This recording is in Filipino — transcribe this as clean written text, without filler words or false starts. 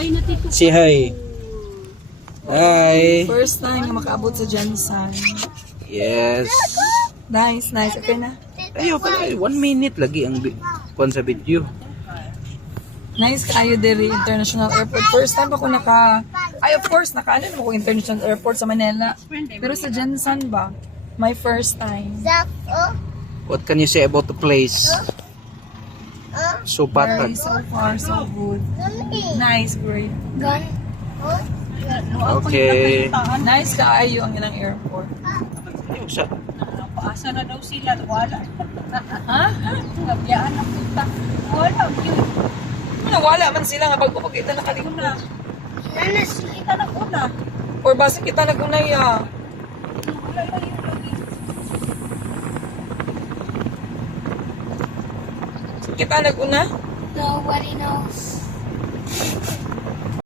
Sabay na tito. Say hi. Hi. First time na makaabot sa Jansan. Yes. Nice, nice. Okay na. Ayo pa 1 minute lagi ang kuan sa video. Nice kaayo diri International Airport. First time ako of course, nakaanan mo ko International Airport sa Manila. Pero sa Jansan ba? My first time. What can you say about the place? So Very, bad. so far, so good. Nice, great. Okay. Nice kaayo ang ilang airport. Ayo sa Paasa na daw sila. Wala. Ha? Nabiyaan na punta. Wala. Wala man sila nga bago kita nakalingon na. Kita na una. Or basta kita nagunay ah. Wala lang yung lagi. Kita naguna? Nobody knows.